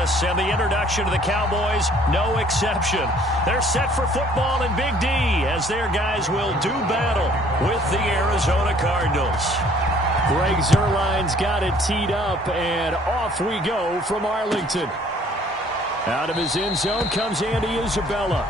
Dallas, and the introduction to the Cowboys, no exception. They're set for football in Big D as their guys will do battle with the Arizona Cardinals. Greg Zuerlein's got it teed up, and off we go from Arlington. Out of his end zone comes Andy Isabella.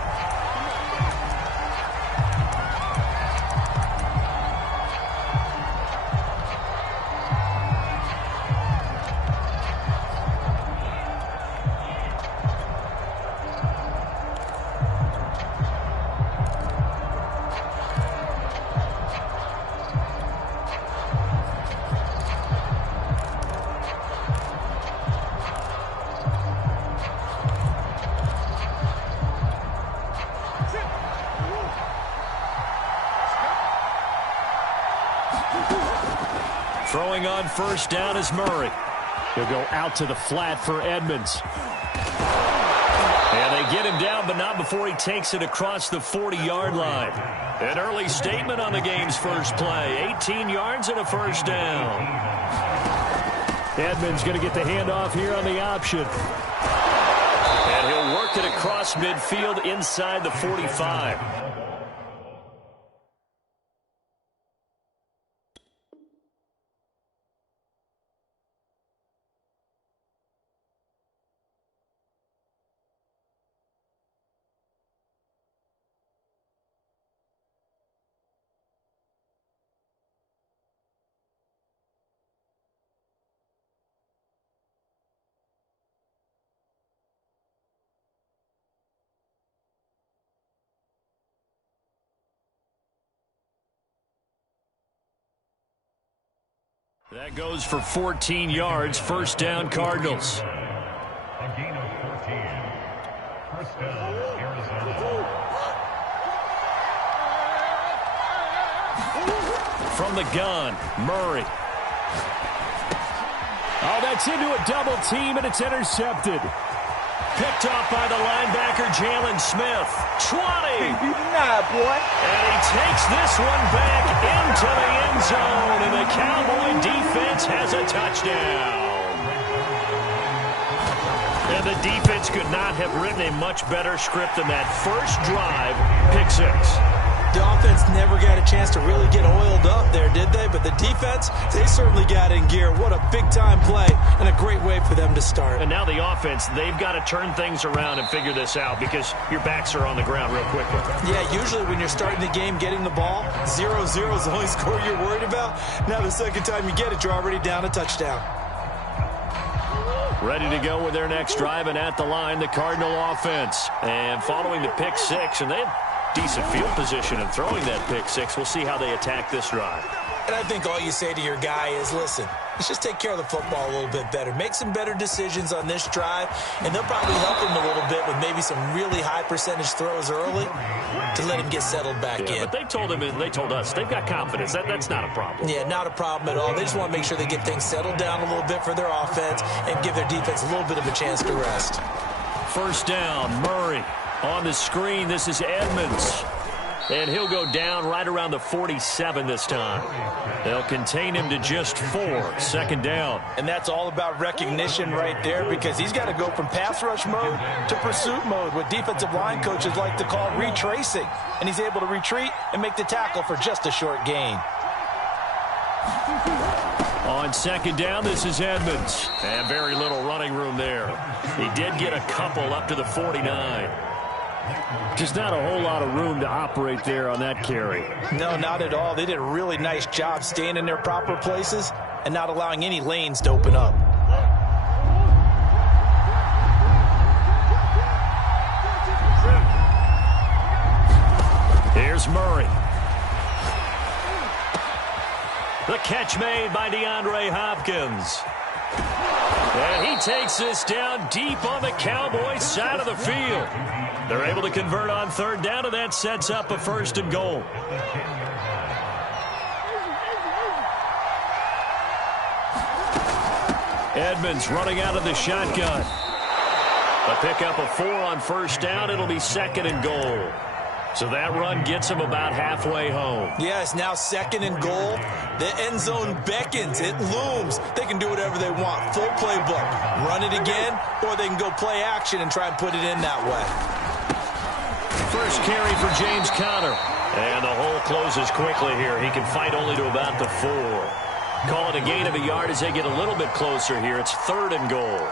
Throwing on first down is Murray. He'll go out to the flat for Edmonds. And they get him down, but not before he takes it across the 40-yard line. An early statement on the game's first play. 18 yards and a first down. Edmonds going to get the handoff here on the option. And he'll work it across midfield inside the 45. That goes for 14 yards. First down, Cardinals. A gain of 14. First down, Arizona. From the gun, Murray. Oh, that's into a double team, and it's intercepted. Picked off by the linebacker, Jalen Smith. 20. Nah, boy. And he takes this one back into the end zone, and the Cowboy defense has a touchdown. And the defense could not have written a much better script than that first drive, pick six. The offense never got a chance to really get oiled up there, did they? But the defense, they certainly got in gear. What a big-time play and a great way for them to start. And now the offense, they've got to turn things around and figure this out because your backs are on the ground real quickly. Yeah, usually when you're starting the game, getting the ball, 0-0 is the only score you're worried about. Now the second time you get it, you're already down a touchdown. Ready to go with their next drive, and at the line, the Cardinal offense. And following the pick six, and they have decent field position and throwing that pick six. We'll see how they attack this drive. And I think all you say to your guy is, listen, let's just take care of the football a little bit better. Make some better decisions on this drive, and they'll probably help him a little bit with maybe some really high percentage throws early to let him get settled back in. But they told him and they told us they've got confidence. That's not a problem. Yeah, not a problem at all. They just want to make sure they get things settled down a little bit for their offense and give their defense a little bit of a chance to rest. First down, Murray. On the screen, this is Edmonds. And he'll go down right around the 47 this time. They'll contain him to just 4. Second down. And that's all about recognition right there because he's got to go from pass rush mode to pursuit mode, what defensive line coaches like to call retracing. And he's able to retreat and make the tackle for just a short gain. On second down, this is Edmonds. And very little running room there. He did get a couple up to the 49. Just not a whole lot of room to operate there on that carry. No, not at all. They did a really nice job staying in their proper places and not allowing any lanes to open up. Here's Murray. The catch made by DeAndre Hopkins. And he takes this down deep on the Cowboys side of the field. They're able to convert on third down, and that sets up a first and goal. Edmonds running out of the shotgun. A pickup of 4 on first down. It'll be second and goal. So that run gets him about halfway home. Yeah, it's now 2nd and goal. The end zone beckons. It looms. They can do whatever they want. Full playbook. Run it again, or they can go play action and try and put it in that way. First carry for James Conner. And the hole closes quickly here. He can fight only to about the 4. Call it a gain of a yard as they get a little bit closer here. It's 3rd and goal.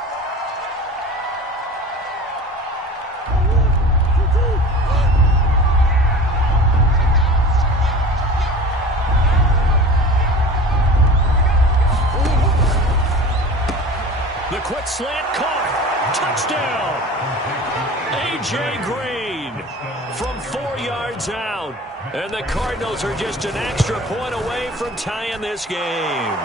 The quick slant caught. Touchdown. A.J. Green from 4 yards out. And the Cardinals are just an extra point away from tying this game.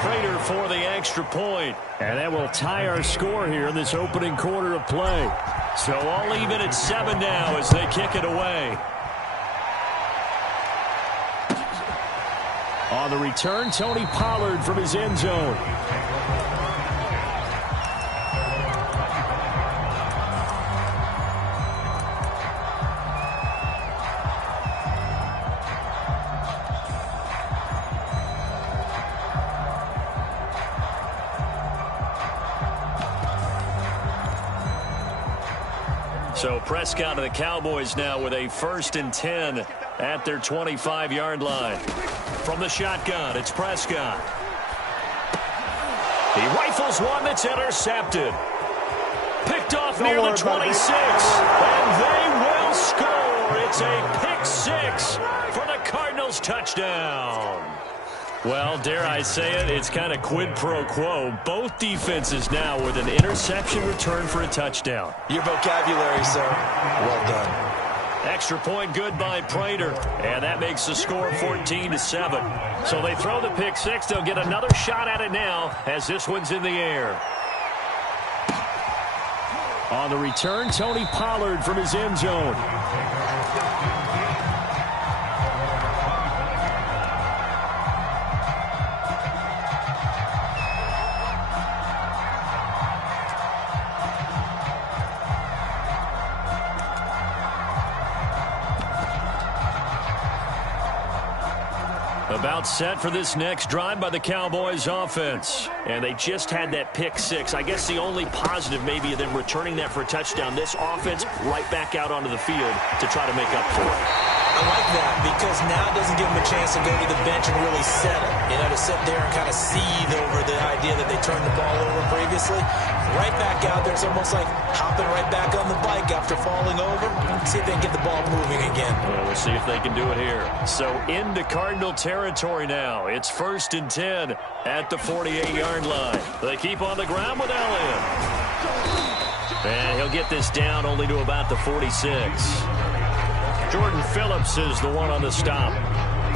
Prater for the extra point. And that will tie our score here in this opening quarter of play. So all even at 7 now as they kick it away. On the return, Tony Pollard from his end zone. So Prescott and the Cowboys now with a 1st and 10 at their 25-yard line. From the shotgun, it's Prescott. He rifles one that's intercepted. Picked off near the 26. And they will score. It's a pick 6 for the Cardinals touchdown. Well, dare I say it, it's kind of quid pro quo. Both defenses now with an interception return for a touchdown. Your vocabulary, sir. Well done. Extra point good by Prater, and that makes the score 14-7. So they throw the pick 6. They'll get another shot at it now as this one's in the air. On the return, Tony Pollard from his end zone. About set for this next drive by the Cowboys offense. And they just had that pick 6. I guess the only positive maybe of them returning that for a touchdown. This offense right back out onto the field to try to make up for it. I like that because now it doesn't give them a chance to go to the bench and really settle. You know, to sit there and kind of seethe over the idea that they turned the ball over previously. Right back out there. It's almost like hopping right back on the bike after falling over. See if they can get the ball moving again. Well, we'll see if they can do it here. So into Cardinal territory now. It's 1st and 10 at the 48-yard line. They keep on the ground with Elliott. And he'll get this down only to about the 46. Jordan Phillips is the one on the stop.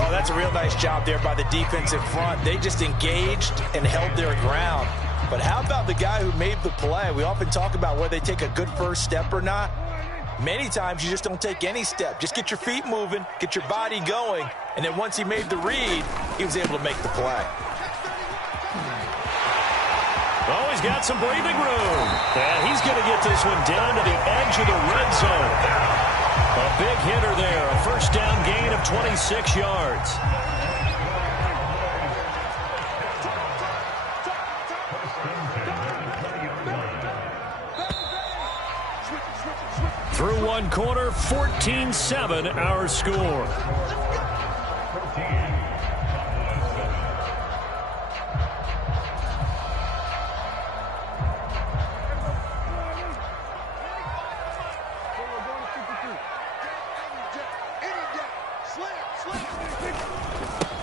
Oh, that's a real nice job there by the defensive front. They just engaged and held their ground. But how about the guy who made the play? We often talk about whether they take a good first step or not. Many times you just don't take any step. Just get your feet moving, get your body going, and then once he made the read, he was able to make the play. Oh, he's got some breathing room. And he's going to get this one down to the edge of the red zone. A big hitter there, a first down gain of 26 yards. Through one quarter, 14-7 our score.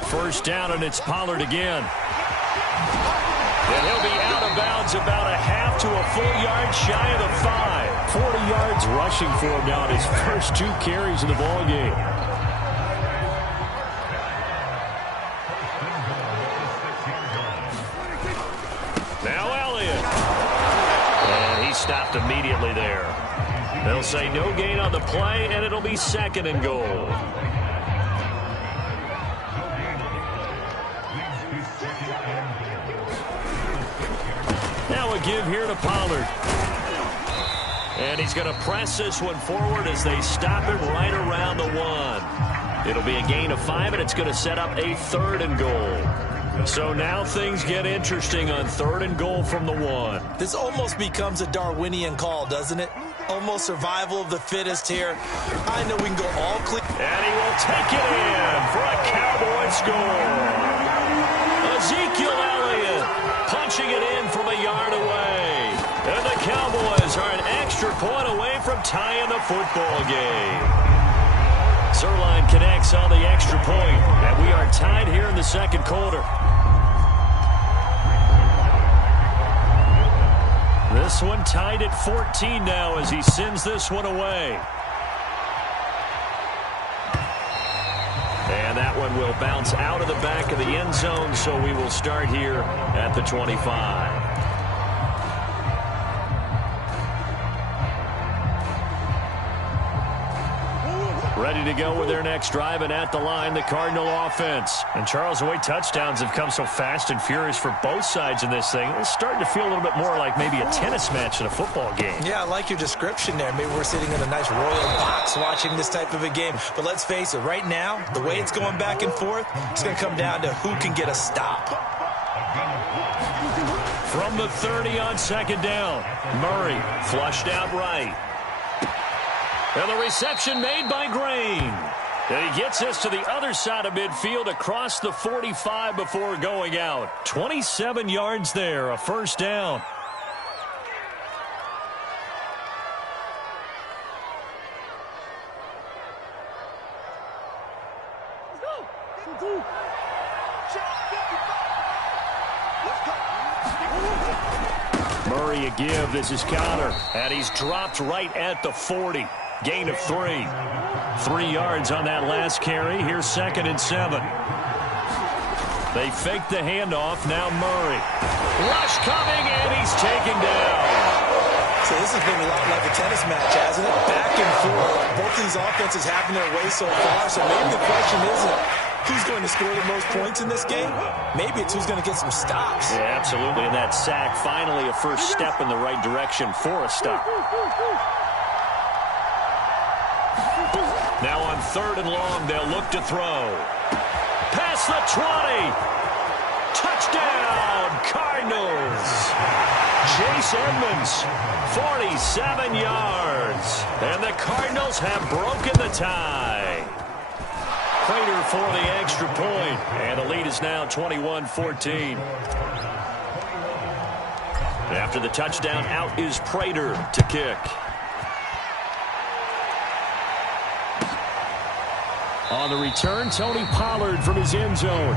First down, and it's Pollard again. And he'll be out of bounds about a half to a full yard shy of the 5. 40 yards rushing for him now in his first 2 carries of the ball game. Now Elliott. And he stopped immediately there. They'll say no gain on the play, and it'll be 2nd and goal. Now a give here to Pollard. And he's going to press this one forward as they stop it right around the 1. It'll be a gain of 5, and it's going to set up a 3rd and goal. So now things get interesting on 3rd and goal from the 1. This almost becomes a Darwinian call, doesn't it? Almost survival of the fittest here. I know we can go all clear. And he will take it in for a Cowboy score. Ezekiel Elliott punching it in from a yard away. And the Cowboys are an extra point away from tying the football game. Zerline connects on the extra point, and we are tied here in the second quarter. This one tied at 14 now as he sends this one away. And that one will bounce out of the back of the end zone, so we will start here at the 25. Ready to go with their next drive, and at the line, the Cardinal offense. And Charles, the way touchdowns have come so fast and furious for both sides in this thing, it's starting to feel a little bit more like maybe a tennis match in a football game. Yeah, I like your description there. Maybe we're sitting in a nice royal box watching this type of a game. But let's face it, right now, the way it's going back and forth, it's going to come down to who can get a stop. From the 30 on 2nd down, Murray flushed out right. And the reception made by Green. And he gets us to the other side of midfield across the 45 before going out. 27 yards there, a 1st down. Murray a give. This is Connor. And he's dropped right at the 40. Gain of 3. 3 yards on that last carry. Here's 2nd and 7. They fake the handoff. Now Murray. Rush coming, and he's taken down. So this has been a lot like a tennis match, hasn't it? Back and forth. Both these offenses having their way so far. So maybe the question isn't who's going to score the most points in this game. Maybe it's who's going to get some stops. Yeah, absolutely. And that sack, finally a first step in the right direction for a stop. Now on 3rd and long, they'll look to throw. Past the 20. Touchdown, Cardinals. Chase Edmonds, 47 yards. And the Cardinals have broken the tie. Prater for the extra point. And the lead is now 21-14. After the touchdown, out is Prater to kick. On the return, Tony Pollard from his end zone.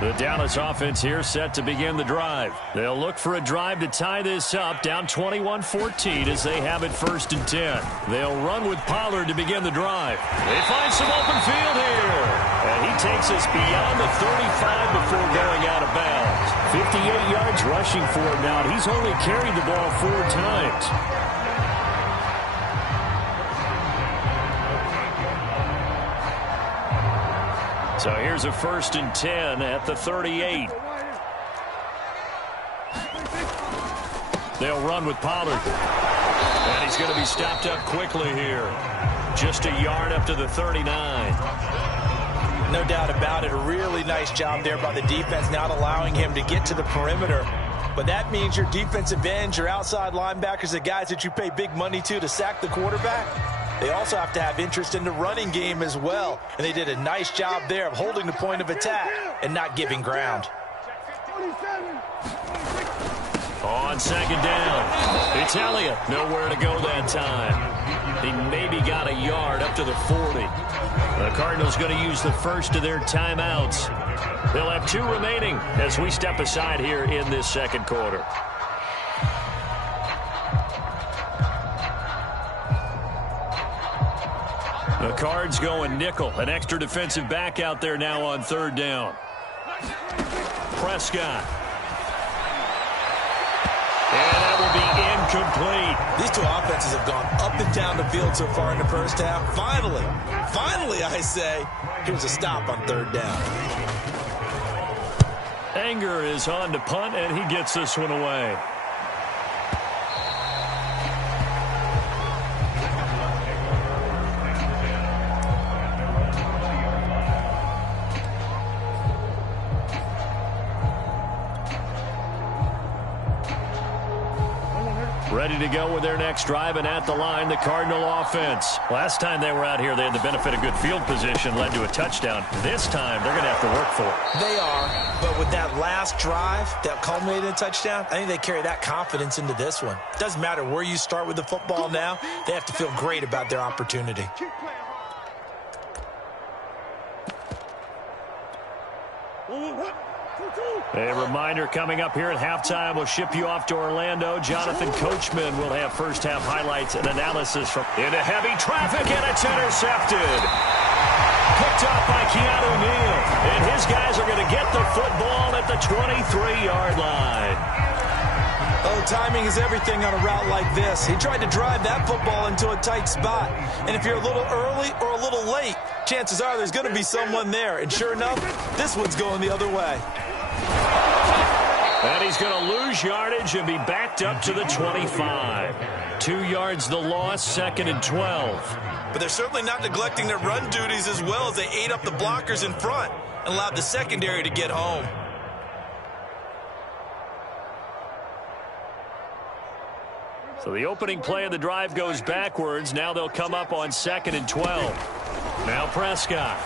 The Dallas offense here set to begin the drive. They'll look for a drive to tie this up, down 21-14 as they have it 1st and 10. They'll run with Pollard to begin the drive. They find some open field here. And he takes us beyond the 35 before going out of bounds. 58 yards rushing for him now. He's only carried the ball 4 times. So here's a 1st and 10 at the 38. They'll run with Pollard. And he's going to be stopped up quickly here. Just a yard up to the 39. No doubt about it. A really nice job there by the defense, not allowing him to get to the perimeter. But that means your defensive ends, your outside linebackers, the guys that you pay big money to sack the quarterback, they also have to have interest in the running game as well. And they did a nice job there of holding the point of attack and not giving ground. On 2nd down, it's Elliott. Nowhere to go that time. He maybe got a yard up to the 40. The Cardinals going to use the first of their timeouts. They'll have 2 remaining as we step aside here in this second quarter. The Cards going nickel. An extra defensive back out there now on 3rd down. Prescott. And that will be incomplete. These two offenses have gone up and down the field so far in the first half. Finally, I say, here's a stop on third down. Anger is on to punt, and he gets this one away. Ready to go with their next drive, and at the line, the Cardinal offense. Last time they were out here, they had the benefit of good field position, led to a touchdown. This time, they're going to have to work for it. They are, but with that last drive that culminated in a touchdown, I think they carry that confidence into this one. Doesn't matter where you start with the football now, they have to feel great about their opportunity. A reminder coming up here at halftime. We'll ship you off to Orlando. Jonathan Coachman will have first-half highlights and analysis from into heavy traffic, and it's intercepted. Picked up by Keanu Neal, and his guys are going to get the football at the 23-yard line. Oh, timing is everything on a route like this. He tried to drive that football into a tight spot, and if you're a little early or a little late, chances are there's going to be someone there, and sure enough, this one's going the other way. And he's going to lose yardage and be backed up to the 25. 2 yards the loss, 2nd and 12. But they're certainly not neglecting their run duties as well as they ate up the blockers in front and allowed the secondary to get home. So the opening play of the drive goes backwards. Now they'll come up on 2nd and 12. Now Prescott.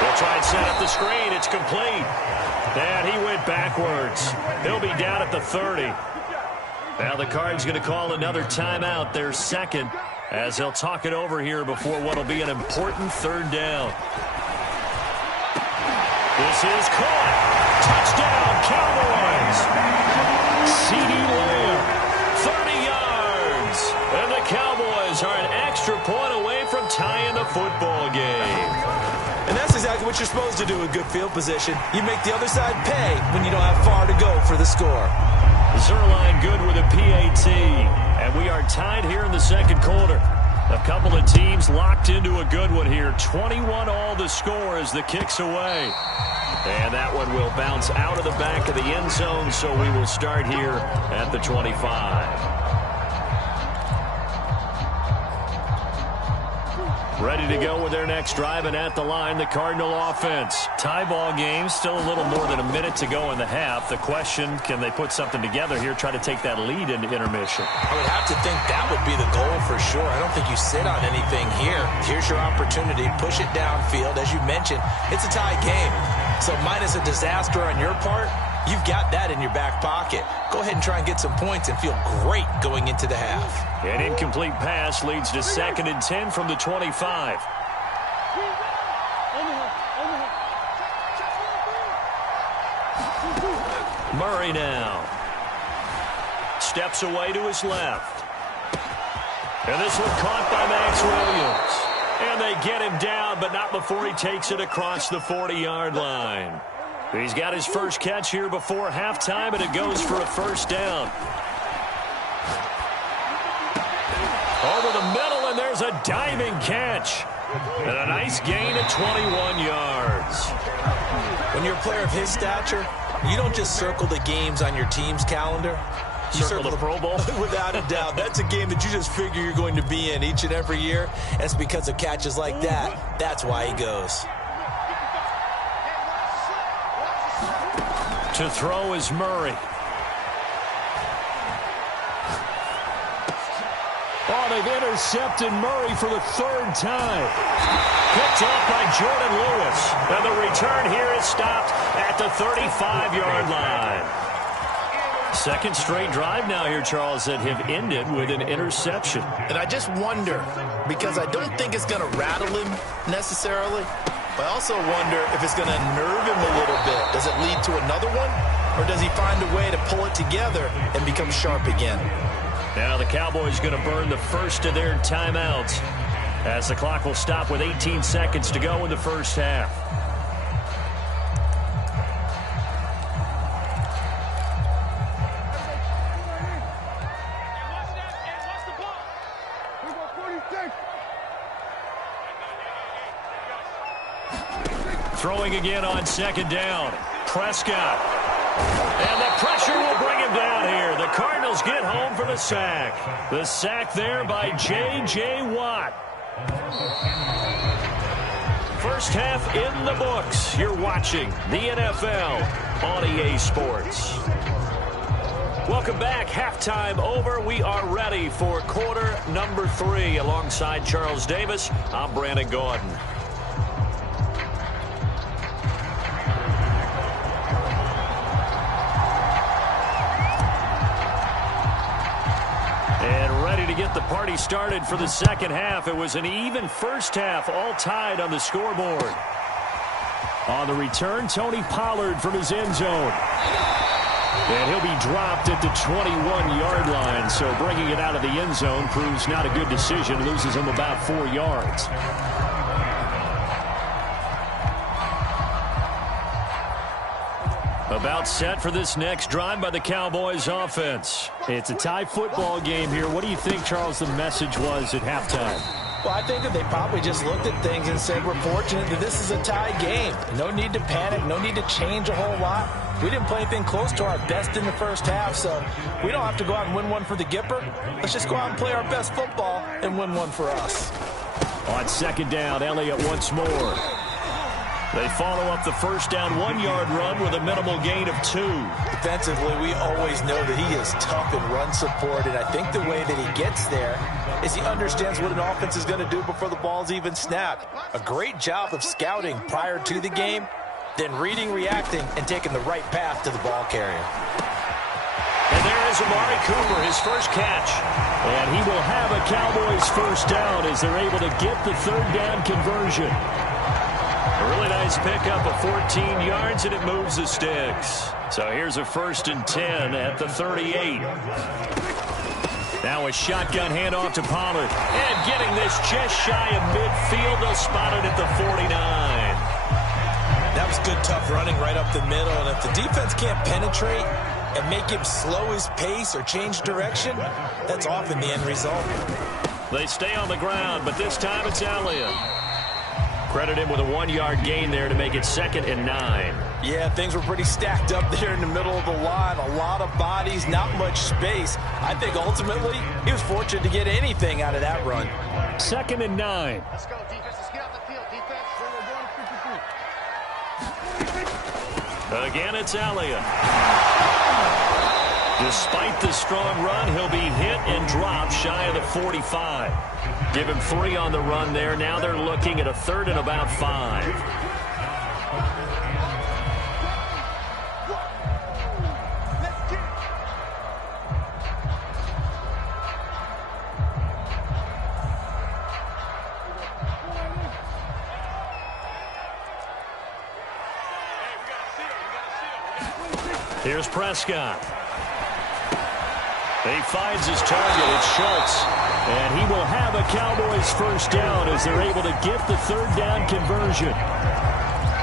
They'll try and set up the screen. It's complete. And he went backwards. He'll be down at the 30. Now the Cards going to call another timeout, their second, as they'll talk it over here before what will be an important third down. This is caught. Touchdown, Cowboys. CeeDee Lamb, 30 yards. And the Cowboys are an extra point away from tying the football game. And that's exactly what you're supposed to do with good field position. You make the other side pay when you don't have far to go for the score. Zerline good with a PAT. And we are tied here in the second quarter. A couple of teams locked into a good one here. 21 all the score as the kick's away. And that one will bounce out of the back of the end zone, so we will start here at the 25. Ready to go with their next drive, and at the line, the Cardinal offense. Tie ball game, still a little more than a minute to go in the half. The question, can they put something together here, try to take that lead into intermission? I would have to think that would be the goal for sure. I don't think you sit on anything here. Here's your opportunity. Push it downfield. As you mentioned, it's a tie game. So minus a disaster on your part, you've got that in your back pocket. Go ahead and try and get some points and feel great going into the half. An incomplete pass leads to 2nd and 10 from the 25. Murray now. Steps away to his left. And this one caught by Max Williams. And they get him down, but not before he takes it across the 40-yard line. He's got his first catch here before halftime, and it goes for a first down. Over the middle, and there's a diving catch. And a nice gain of 21 yards. When you're a player of his stature, you don't just circle the games on your team's calendar. You circle the Pro Bowl? Without a doubt. That's a game that you just figure you're going to be in each and every year. And it's because of catches like that. That's why he goes. To throw is Murray. Oh, they've intercepted Murray for the third time. Picked off by Jordan Lewis. And the return here is stopped at the 35-yard line. Second straight drive now here, Charles, that have ended with an interception. And I just wonder, because I don't think it's going to rattle him necessarily, but I also wonder if it's going to nerve him a little bit. Does it lead to another one? Or does he find a way to pull it together and become sharp again? Now the Cowboys going to burn the first of their timeouts as the clock will stop with 18 seconds to go in the first half. Throwing again on second down. Prescott. And the pressure will bring him down here. The Cardinals get home for the sack. The sack there by J.J. Watt. First half in the books. You're watching the NFL on EA Sports. Welcome back. Halftime over. We are ready for quarter number 3. Alongside Charles Davis, I'm Brandon Gordon. Get the party started for the second half. It was an even first half, all tied on the scoreboard. On the return, Tony Pollard from his end zone. And he'll be dropped at the 21-yard line, so bringing it out of the end zone proves not a good decision. Loses him about 4 yards. About set for this next drive by the Cowboys offense. It's a tie football game here. What do you think, Charles, the message was at halftime? Well, I think that they probably just looked at things and said, we're fortunate that this is a tie game. No need to panic. No need to change a whole lot. We didn't play anything close to our best in the first half, so we don't have to go out and win one for the Gipper. Let's just go out and play our best football and win one for us. On second down, Elliott once more. They follow up the first down 1-yard run with a minimal gain of 2. Defensively, we always know that he is tough in run support, and I think the way that he gets there is he understands what an offense is going to do before the ball's even snapped. A great job of scouting prior to the game, then reading, reacting, and taking the right path to the ball carrier. And there is Amari Cooper, his first catch. And he will have a Cowboys first down as they're able to get the third down conversion. A really nice pickup of 14 yards, and it moves the sticks. So here's a 1st and 10 at the 38. Now a shotgun handoff to Pollard. And getting this just shy of midfield. They'll spot it at the 49. That was good, tough running right up the middle. And if the defense can't penetrate and make him slow his pace or change direction, that's often the end result. They stay on the ground, but this time it's Elliott. Credit him with a 1-yard gain there to make it 2nd and 9. Yeah, things were pretty stacked up there in the middle of the line. A lot of bodies, not much space. I think ultimately he was fortunate to get anything out of that run. 2nd and 9. Let's go, defense. Let's get out the field, defense. Again, it's Elliott. Despite the strong run, he'll be hit and dropped shy of the 45. Give him 3 on the run there. Now they're looking at a 3rd and about 5. Here's Prescott. He finds his target. It's Schultz. And he will have a Cowboys first down as they're able to get the third down conversion.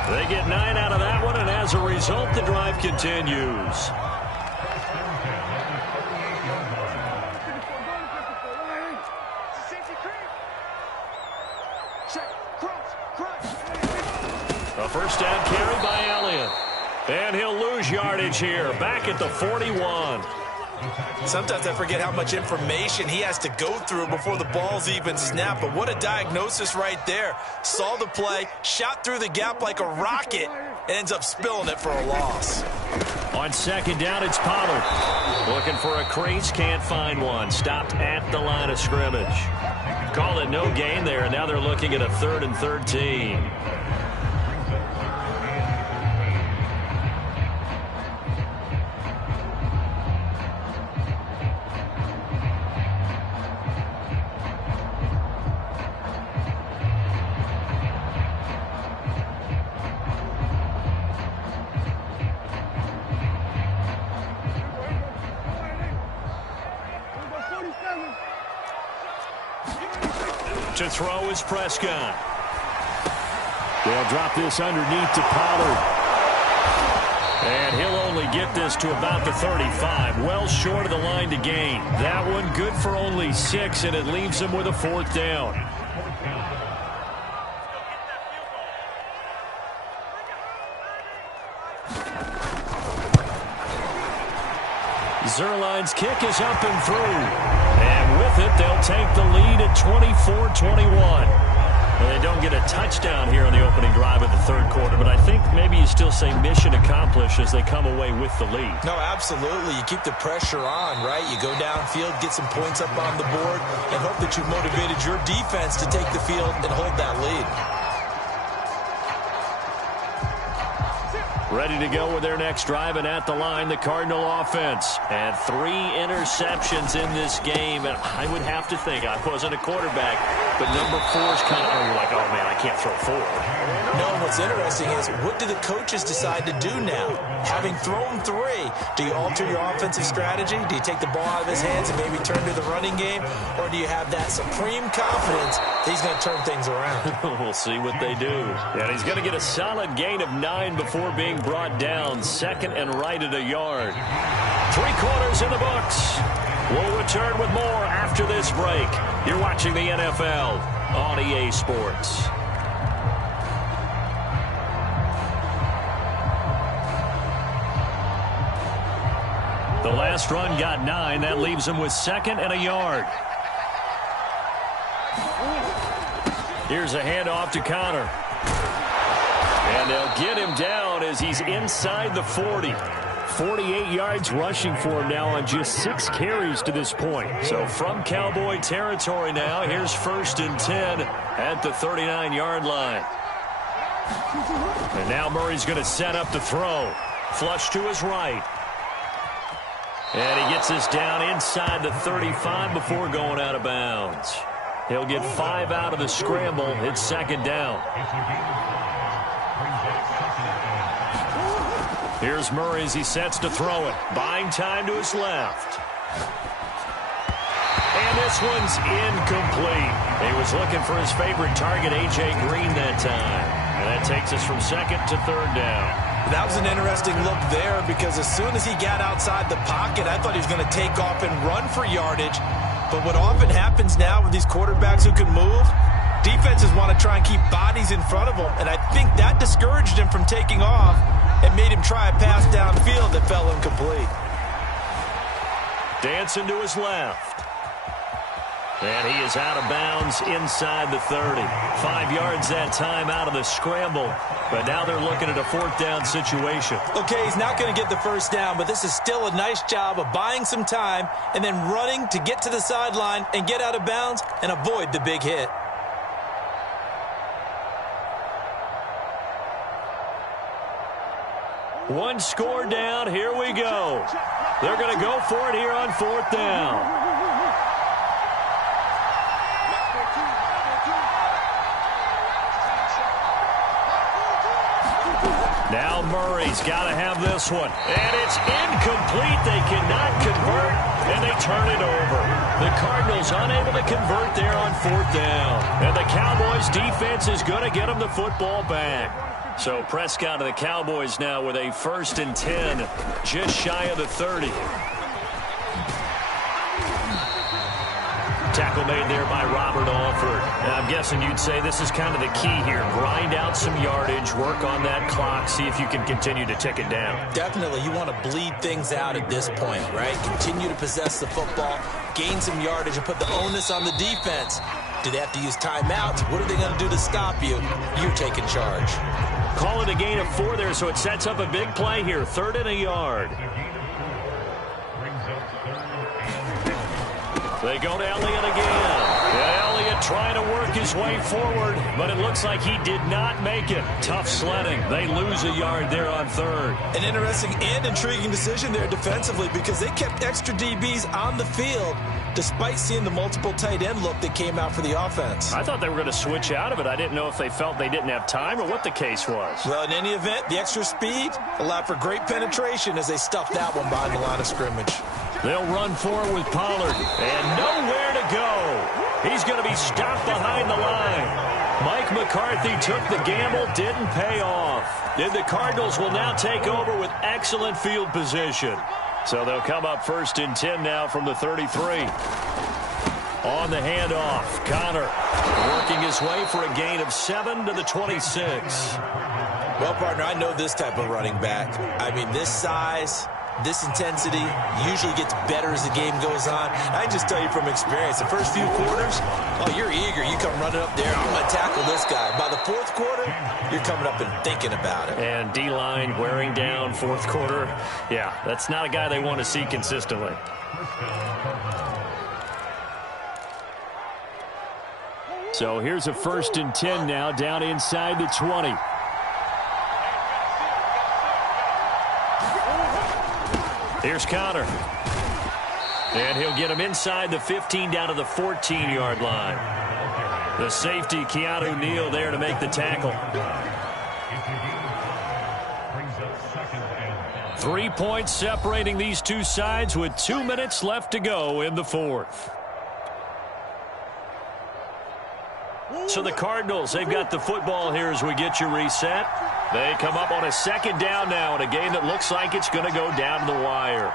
They get 9 out of that one, and as a result, the drive continues. A first down carry by Elliott. And he'll lose yardage here, back at the 41. Sometimes I forget how much information he has to go through before the ball's even snapped. But what a diagnosis right there. Saw the play, shot through the gap like a rocket, and ends up spilling it for a loss. On second down, it's Pollard. Looking for a crease, can't find one. Stopped at the line of scrimmage. Call it no gain there, and now they're looking at a 3rd and 13. To throw is Prescott. They'll drop this underneath to Pollard. And he'll only get this to about the 35. Well short of the line to gain. That one good for only 6, and it leaves him with a 4th down. Zerline's kick is up and through. And with it, they'll take the lead at 24-21. Well, they don't get a touchdown here on the opening drive of the third quarter, but I think maybe you still say mission accomplished as they come away with the lead. No, absolutely. You keep the pressure on, right? You go downfield, get some points up on the board, and hope that you've motivated your defense to take the field and hold that lead. Ready to go with their next drive, and at the line, the Cardinal offense. And 3 interceptions in this game, and I would have to think, I wasn't a quarterback, but number 4 is kind of, you're like, oh man, I can't throw 4. No, what's interesting is, what do the coaches decide to do now? Having thrown 3, do you alter your offensive strategy? Do you take the ball out of his hands and maybe turn to the running game? Or do you have that supreme confidence that he's going to turn things around? We'll see what they do. And he's going to get a solid gain of 9 before being brought down. Second and right at a yard. 3 quarters in the books. We'll return with more after this break. You're watching the NFL on EA Sports. The last run got 9. That leaves him with 2nd and a yard. Here's a handoff to Connor. And they'll get him down as he's inside the 40. 48 yards rushing for him now on just 6 carries to this point. So from Cowboy territory now, here's 1st and 10 at the 39-yard line. And now Murray's going to set up the throw. Flush to his right. And he gets this down inside the 35 before going out of bounds. He'll get 5 out of the scramble. It's 2nd down. Here's Murray as he sets to throw it. Buying time to his left. And this one's incomplete. He was looking for his favorite target, A.J. Green, that time. And that takes us from 2nd to 3rd down. That was an interesting look there because as soon as he got outside the pocket, I thought he was going to take off and run for yardage. But what often happens now with these quarterbacks who can move, defenses want to try and keep bodies in front of them. And I think that discouraged him from taking off and made him try a pass downfield that fell incomplete. Dancing to his left. And he is out of bounds inside the 30. 5 yards that time out of the scramble. But now they're looking at a 4th down situation. Okay, he's not going to get the 1st down, but this is still a nice job of buying some time and then running to get to the sideline and get out of bounds and avoid the big hit. One score down. Here we go. They're going to go for it here on 4th down. Now Murray's got to have this one. And it's incomplete. They cannot convert, and they turn it over. The Cardinals unable to convert there on 4th down. And the Cowboys defense is going to get them the football back. So Prescott of the Cowboys now with a 1st and 10, just shy of the 30. Tackle made there by Robert Alford. And I'm guessing you'd say this is kind of the key here. Grind out some yardage, work on that clock, see if you can continue to tick it down. Definitely, you want to bleed things out at this point, right? Continue to possess the football, gain some yardage, and put the onus on the defense. Do they have to use timeouts? What are they going to do to stop you? You're taking charge. Call it a gain of 4 there, so it sets up a big play here. 3rd and a yard. They go to Elliott again. And Elliott trying to work his way forward, but it looks like he did not make it. Tough sledding. They lose a yard there on 3rd. An interesting and intriguing decision there defensively because they kept extra DBs on the field despite seeing the multiple tight end look that came out for the offense. I thought they were going to switch out of it. I didn't know if they felt they didn't have time or what the case was. Well, in any event, the extra speed allowed for great penetration as they stuffed that one behind the line of scrimmage. They'll run forward with Pollard, and nowhere to go. He's going to be stopped behind the line. Mike McCarthy took the gamble, didn't pay off. And the Cardinals will now take over with excellent field position. So they'll come up 1st and 10 now from the 33. On the handoff, Connor working his way for a gain of 7 to the 26. Well, partner, I know this type of running back. I mean, this size, This intensity usually gets better as the game goes on. I can just tell you from experience, the first few quarters, oh, you're eager. You come running up there, I'm going to tackle this guy. By the fourth quarter, you're coming up and thinking about it. And D-line wearing down fourth quarter. Yeah, that's not a guy they want to see consistently. So here's a 1st and 10 now, down inside the 20. Here's Connor. And he'll get him inside the 15 down to the 14-yard line. The safety, Keanu Neal, there to make the tackle. 3 points separating these two sides with 2 minutes left to go in the fourth. So the Cardinals, they've got the football here as we get you reset. They come up on a 2nd down now in a game that looks like it's going to go down to the wire.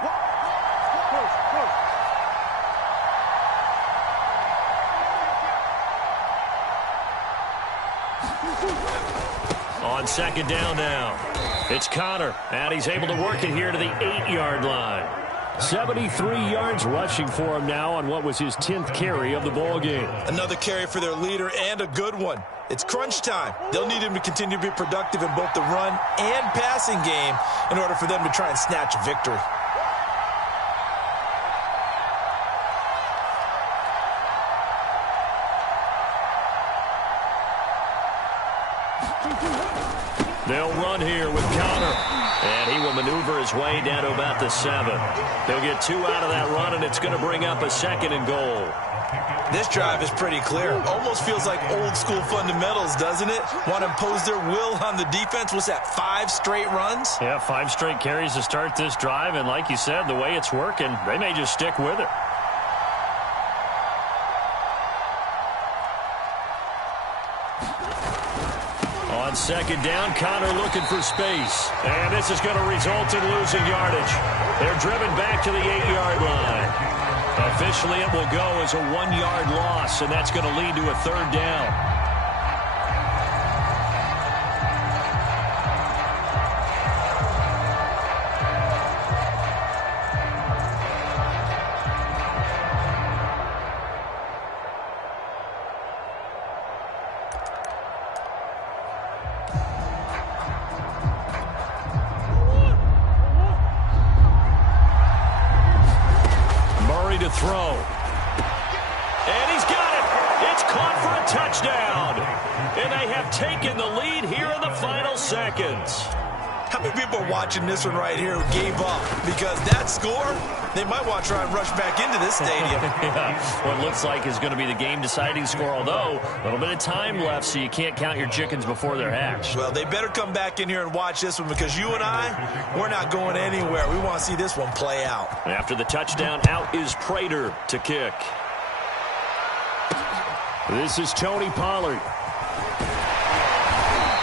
On 2nd down now, it's Connor, and he's able to work it here to the 8-yard line. 73 yards rushing for him now on what was his 10th carry of the ball game. Another carry for their leader, and a good one. It's crunch time. They'll need him to continue to be productive in both the run and passing game in order for them to try and snatch a victory. They'll run here with Connor. And he will maneuver his way down to about the 7. They'll get 2 out of that run, and it's going to bring up a 2nd and goal. This drive is pretty clear. Almost feels like old-school fundamentals, doesn't it? Want to impose their will on the defense. What's that, 5 straight runs? Yeah, 5 straight carries to start this drive, and like you said, the way it's working, they may just stick with it. On 2nd down, Connor looking for space. And this is going to result in losing yardage. They're driven back to the 8-yard line. Officially, it will go as a 1-yard loss, and that's going to lead to a 3rd down. To throw. And he's got it. It's caught for a touchdown. And they have taken the lead here in the final seconds. How many people are watching this one right here who gave up? Because that score, they might want to try and rush back into this stadium. Yeah, what looks like is going to be the game-deciding score, although a little bit of time left, so you can't count your chickens before they're hatched. Well, they better come back in here and watch this one, because you and I, we're not going anywhere. We want to see this one play out. After the touchdown, out is Prater to kick. This is Tony Pollard.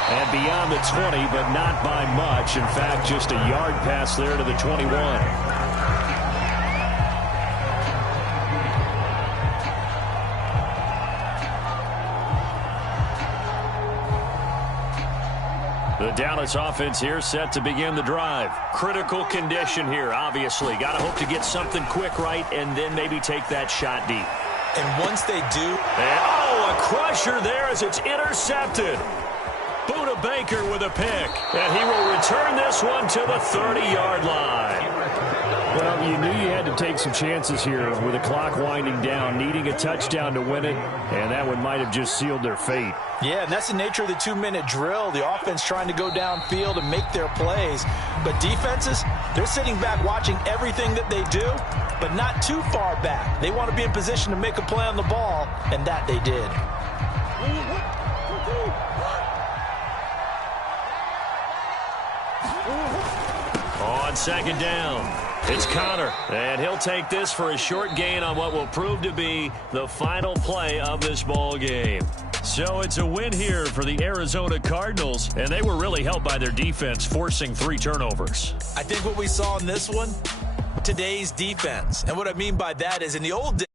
And beyond the 20, but not by much. In fact, just a yard pass there to the 21. The Dallas offense here set to begin the drive. Critical condition here, obviously. Got to hope to get something quick right and then maybe take that shot deep. And once they do... And, a crusher there as it's intercepted. Buda Baker with a pick. And he will return this one to the 30-yard line. Well, you knew you had to take some chances here with the clock winding down, needing a touchdown to win it, and that one might have just sealed their fate. Yeah, and that's the nature of the 2-minute drill. The offense trying to go downfield and make their plays. But defenses, they're sitting back watching everything that they do, but not too far back. They want to be in position to make a play on the ball, and that they did. On 2nd down, it's Connor, and he'll take this for a short gain on what will prove to be the final play of this ball game. So it's a win here for the Arizona Cardinals, and they were really helped by their defense, forcing 3 turnovers. I think what we saw in this one, today's defense. And what I mean by that is in the old days,